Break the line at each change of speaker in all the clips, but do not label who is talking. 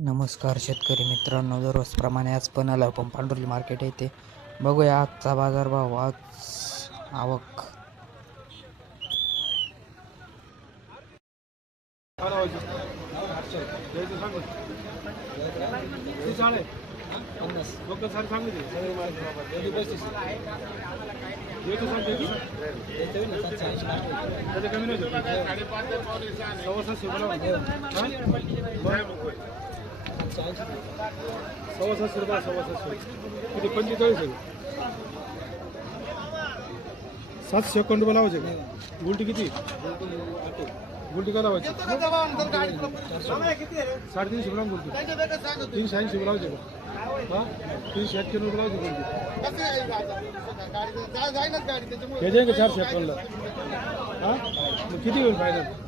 नमस्कार शेतकरी मित्रांनो दररोजप्रमाणे आज पण आलं आपण पांडुर्ली मार्केट येथे. बघूया आजचा बाजारभाव आज आवक.
सव्वा सातशे रुपये सव्वा सातशे किती पंचेचाळीस आहे सातशे अकाउंट रुपये लावायचे का उलटी किती उलटी काय लावायची साडेतीनशे रुपये गुलटी तीनशे ऐंशी रुपये लावायचे का हा तीनशे अठ्ठ्याण्णव रुपये लावायचे उलटी हे जाईल का चारशे अकाउंटला हा किती होईल फायनल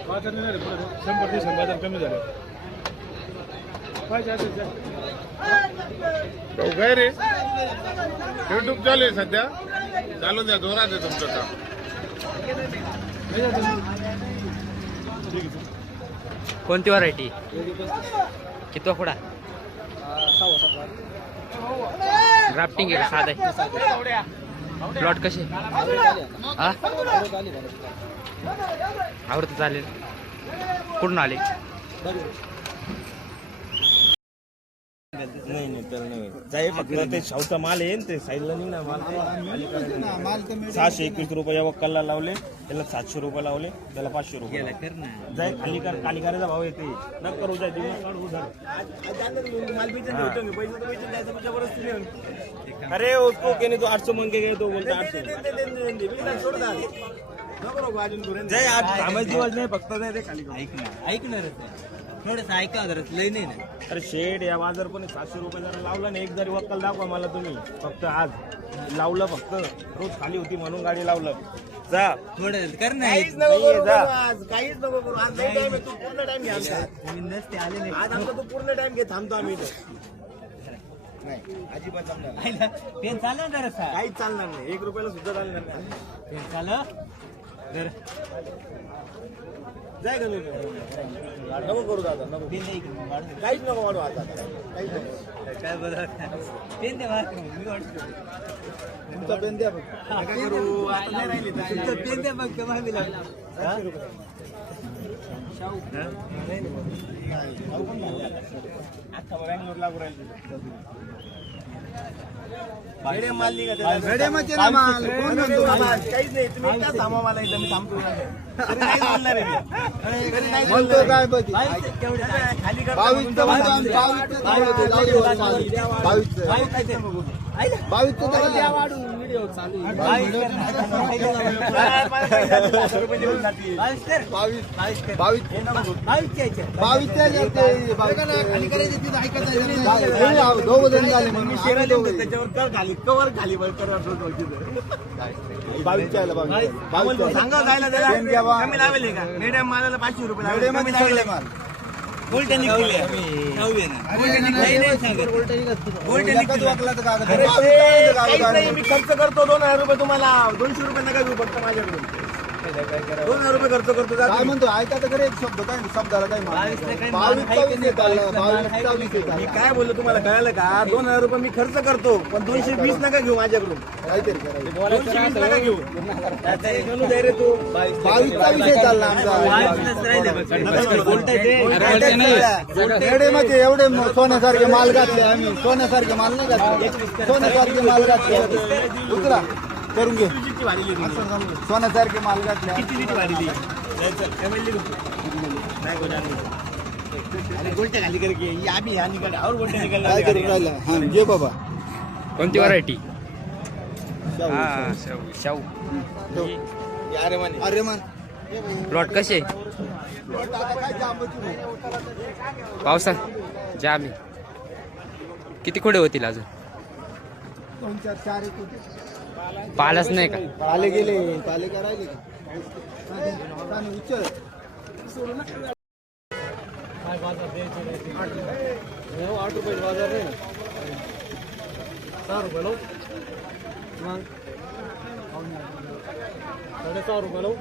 शंभर दिवसांनी बाजार कमी झाले काय जायचं ते?
भाऊ काय रे युट्यूब चालू आहे सध्या. चालू द्या जोरात आहे तुमचं काम.
कोणती व्हरायटी किती पुडा ग्राफ्टिंग आहे का? साधा प्लॉट कसे हा? आवडतं चालेल. कुठून आले
नाही नाही त्याला नाही जाई फक्त ते शावचा माल आहे न ते साईडला नाही ना माल. सहाशे एकवीस रुपये वक्कलला लावले त्याला सातशे रुपये लावले त्याला पाचशे रुपये जाय खाली कर खाली करायचा भाव येते न करू जाय दिवस. अरे उसको कहने तो आठ सौ मंगे गए तो बोलते आठ सौ जय आज कामाची दिवस नाही फक्त जाय ते खाली करू.
थोडस ऐका जरा लय नाही ना.
अरे शेड या बाजार पण सातशे रुपये जरा लावला ना एक जरी वक्कल दाखवा मला तुम्ही. फक्त आज. लावलं फक्त रोज खाली होती म्हणून गाडी लावलं. जा.
थोडं कर ना
काहीच नको करू आज काहीच नको करू. आज नाही time आहे, तू पूर्ण टाइम घे आमचा.
नसते आले नाही
आज आमचा तू पूर्ण टाइम घे थांबतो आम्ही इथं. नाही अजिबात चालणार नाही.
आयला, पेन चालव ना जरा
काहीच चालणार नाही. एक रुपयाला सुद्धा चालणार नाही.
पेन चालव
जाय का नको करू दादा नको
पेन.
काहीच नको वाढू आता. काहीच नको.
काय बरं पेन दे मार मी वाढतो
तुमचा पेन द्या नका करू. आता नाही राहिली
तुमचं पेन दे मग केव्हा दिला
बँगलोर लागू राहील वेडे माल निघत काहीच नाही तुम्ही एकटाच थांबा मला इथं मी थांबतो तरी नाही बोलणार आहे मी. तरी नाही बोलणार
काय बघ
आहे. खाली करता
बावीसचं म्हणतो आम्ही,
बावीसचं
बावीसचं माल. बावीसचं.
बावीस काय ते बघू.
बावीसचं बावीस
हे कर खाली कवर खाली
बावीस
सांगा जायला मीडियम मालाला पाचशे रुपये
उलटं निघले
खर्च करतो दोन हजार रुपये तुम्हाला. दोनशे रुपये नका घेऊ फक्त माझ्याकडून. हजार रुपये खर्च करतो जा
काय
तुम्ही.
म्हणतो ऐका तर खरे एक शब्द काय शब्दाला काय
काही आहे? की नाही? आहे
मी काय बोललो तुम्हाला कळालं का? दोन हजार रुपये मी खर्च करतो पण दोनशे वीस नका घेऊ माझ्याकडून.
काहीतरी करायचं
दोनशे वीस नका घेऊ. एक जणू दे रे तू.
बावीसचा विषय चालला आमचा.
राहिले बघ.
खेडेमध्ये एवढे म- सोन्यासारखे माल घातले आम्ही. सोन्यासारखे माल नाही घातले. सोन्यासारखे माल घातले. उतरा करून घे.
किती वाढली.
सोन्यासारखे माल घातले
किती लिटर वाढली गोलट्या खाली कर की आम्ही ह्या निघाल और गोलट्या
काय करू
निघाल
राहिला? हा घे बाबा.
कोणती व्हरायटी
शाहू,
हा.
अरे माने
अरे मन
प्लॉट कसे. पावसात? जाम. किती खोडे होतील अजून?
दोन चार चार एक होते.
पालच नाही का
पाले गेले पाले का राहिले का चालेल, उचल
आठ रुपये बाजार आहे सहा रुपये लावू मग साडेसहा रुपये लावू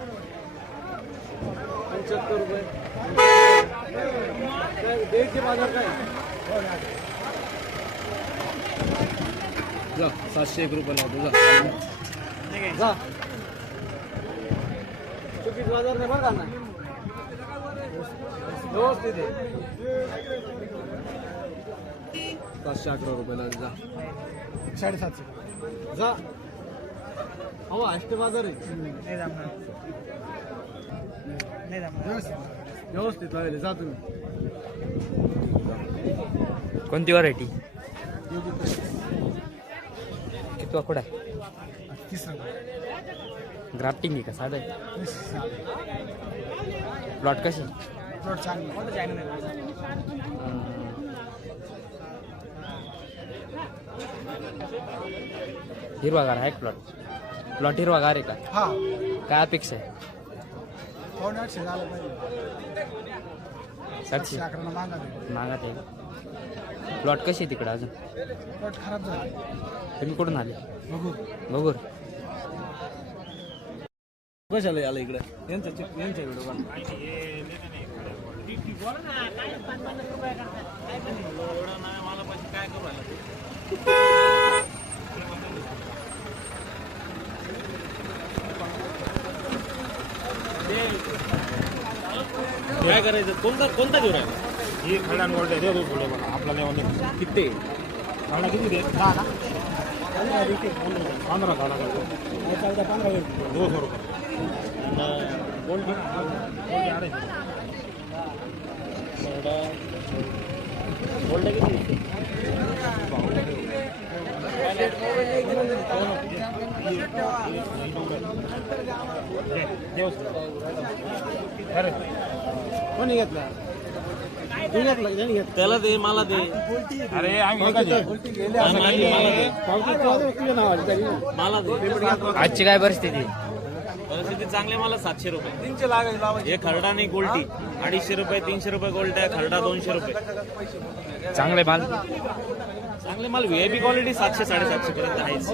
सातशे एक रुपये लावतो
जा चुकीच बाजार नाही बरं ना व्यवस्थित आहे
सातशे अकरा रुपये लावतो जा
साडेसातशे
जा अहो आष्टे बाजार आहे व्यवस्थित लावले जा तुम्ही
कोणती व्हरायटी किती कुठं? आहे ग्राफ्टिंग आहे का? साधं आहे? प्लॉट कशी?
प्लॉट चांगला
हिरवागार आहे प्लॉट प्लॉट हिरवागार आहे का?
हा.
काय अपेक्षा आहे?
पावणे आठशे झालं पाहिजे.
सातशे.
मागा
मागात आहे प्लॉट कशी आहे तिकडं अजून?
प्लॉट खराब झाला.
तुम्ही कुठून आले?
बघू.
बघू
कशाला आलं इकडे. यांचा यांच्या व्हिडिओ काय करायचं? कोणता कोणता घेऊन आहे
हे खड्यान गोल्ड आहे देऊ थोडे बघा. आपल्याला म्हणजे
किती?
खाडा किती दे? दहा ना? पंधरा खाडा करतो दो. सौ रुपये. गोल्ड अरे किती? किती
कोणी घेतला तू घेतला त्यांनी घेतला
त्याला दे मला दे.
अरे.
मला दे.
आजची काय परिस्थिती?
परिस्थिती चांगली मला सातशे रुपये. तीनशे लागायचे हे खरडा नाही गोल्टी. अडीचशे रुपये तीनशे रुपये गोल्ट आहे खरडा दोनशे रुपये.
चांगले माल.
चांगले माल व्हीआयपी क्वालिटी सातशे साडेसातशे पर्यंत आहेच.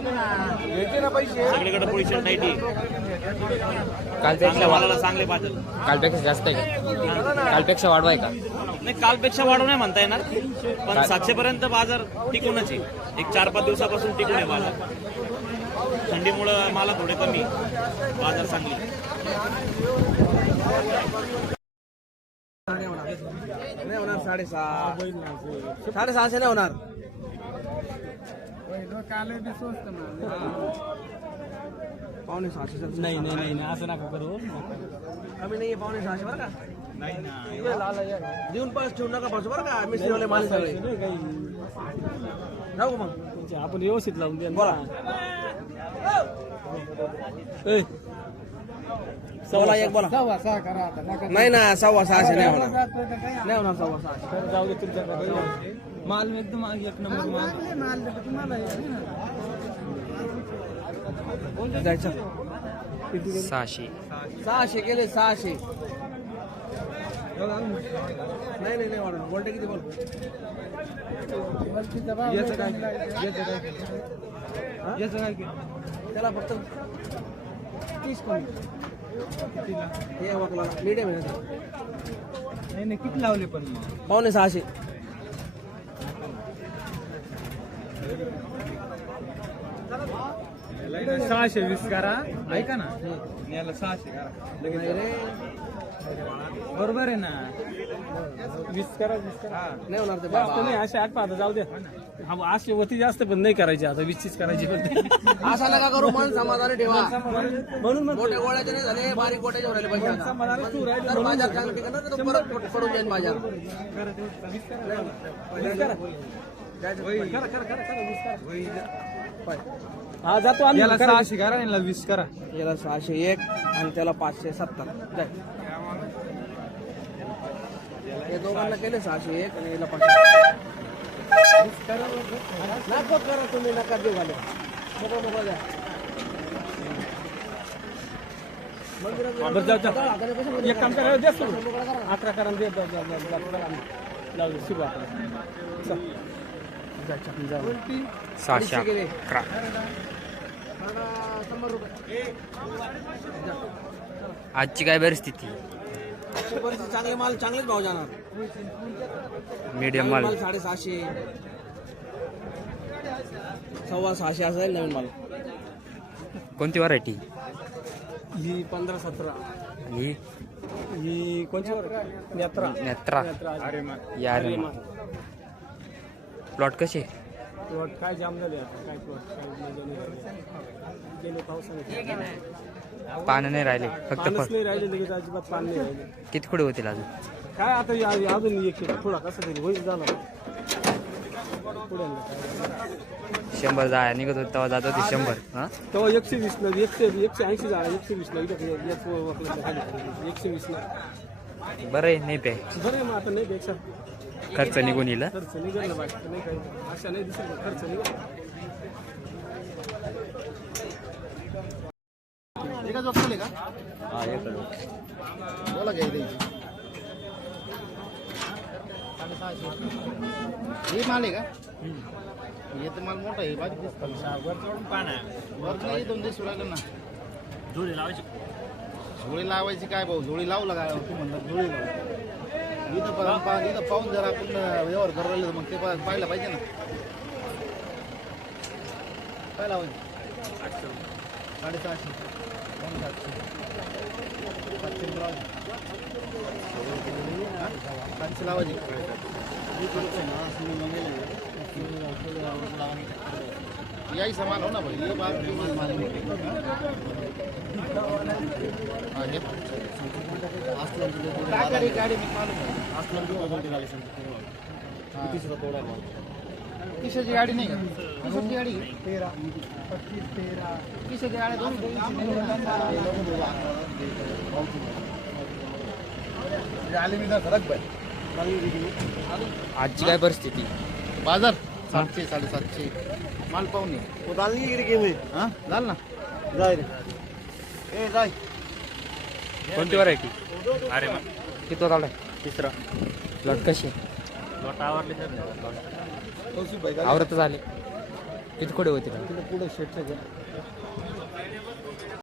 सगळीकडे पोझिशन नाईटी
कालपेक्षा
चांगल्या
वा-
मालाला चांगले पाहिजे
कालपेक्षा जास्त आहे का? कालपेक्षा वाढवाय का?
नाही कालपेक्षा वाढू नाही म्हणता येणार. पण सातशे पर्यंत बाजार टिकूनच आहे. एक चार पाच दिवसापासून टिकून आहे बाजार. थंडीमुळं मला थोडे कमी बाजार चांगली
नाही होणार. साडेसहा साडेसहाशे नाही होणार. पावणे सहाशे नाही नाही नाही असं नका करू। कमी नाही पावणे सहाशे बरं का देऊन पास ठेवू नका पास बरं का मिस्त्रीवाले माल सगळे जाऊ मग आपण व्यवस्थित लावून द्या बोला। सव्वा एक बोला। नाही ना सव्वा सहाशे नाही होणार नाही होणार सव्वा सहाशे
जाऊ दे तुमच्याकडे माल एकदम एक नंबर माल। माल देतो तुम्हाला
जायचं
सहाशे
सहाशे गेले सहाशे नाही नाही नाही ऑर्डर बोलते किती बोल याचं काय याचं काय? याचं काय? त्याला फक्त तीस कमी हे वकला मीडियम आहे.
नाही नाही किती लावले पण मग
पावणे सहाशे
सहाशे वीस करा. ऐका ना. याला सहाशे करा. बरोबर आहे ना. वीस करा वीस करा.
नाही होणार ते
जास्त
बाबा.
नाही असे आठ पाहता जाऊ द्या हा अशी होती जास्त पण नाही करायची आता वीसचीच करायची पण.
असं नका करू मन समाधानी ठेवा. म्हणून मोठ्या गोळ्याचे नाही झाले बारीक गोट्याचे राहिले पैसे. तर बाजार चांगला ठिकाण परत पडून जाईल बाजार.
हा जातो आम्ही याला सहाशे करा याला वीस करा
याला सहाशे एक आणि त्याला पाचशे सत्तर जाय या दोघांना केले सहाशे एक आणि याला पाचशे नको करा तुम्ही नका देऊ घाले नको नको द्या
बरं जाऊ जाऊ एक काम करा द्या सोडून. अकरा करा आणि दे दे- दे- दे- दे- दे- दे, चल.
सहाशे. अकरा. आजची काय परिस्थिती
चांगले माल चांगलेच भाव जाणार.
मीडियम माल.
साडेसहाशे. सव्वा सहाशे असेल नवीन माल.
कोणती व्हरायटी
ही पंधरा सतरा.
ही?
ही कोणची नेत्रा.
नेत्रा.
अरे मा.
या रे प्लॉट कसे
प्लॉट काय जाम झाले आता? काय प्लॉट काय मजा नाही झाली. गेले पावसाने
पानं नाही राहिले फक्त
नाही राहिले लगेच अजिबात पान नाही राहिले.
किती पुढे होतील अजून?
काय आता या- अजून एक एक थोडा कसं तरी होईल झाला. पुढे.
शंभर जाळ्या निघत होते तेव्हा जात होते शंभर हा?
तेव्हा एकशे वीसला एकशे एकशे ऐंशी झाला एकशे वीसला इथं याच वापरलं खाली. एकशे वीसला
बरं आहे नाही प्याय
बरं आहे मग आता नाही पेक्षा
खर्च निघून येईल
खर्च निघेल ना बाकी नाही काही. अशा नाही दिसेल पण खर्च निघेल.
बोला घ्या हे माल आहे का? हे तर माल मोठा आहे बाकी वर नाही दोन दिवस ना.
जोडी लावायची.
झोळी लावायची काय भाऊ? झोळी लावू लागा. तू म्हणतात झोळी लावू. इथं पा- इथं पाहून जर आपण व्यवहार करू राहिलो मग ते पा- पाहायला पाहिजे ना. काय लावायचं साडेसहाशे. पावणे सातशे सातशे लावायचे. सातशे लावायचे याही समान हो ना भाई. ये बात भी गाडी गाडी मी मालूम किशाची गाडी नाही का? किशाची गाडी तेरा. पच्चीस तेरा. किशाची गाडी दोन आले मी फरक
आजची काय परिस्थिती?
बाजार? सातशे साडेसातशे. माल पाहुणे हा? झाल ना? जाय रे. ए जाय.
कोणती व्हरायटी
अरे मग
किती चालू
तिसरा.
प्लॉट कसे
प्लॉट आवडले सर
आवरत झाले किती खोडे होतील
पुढे शेटचं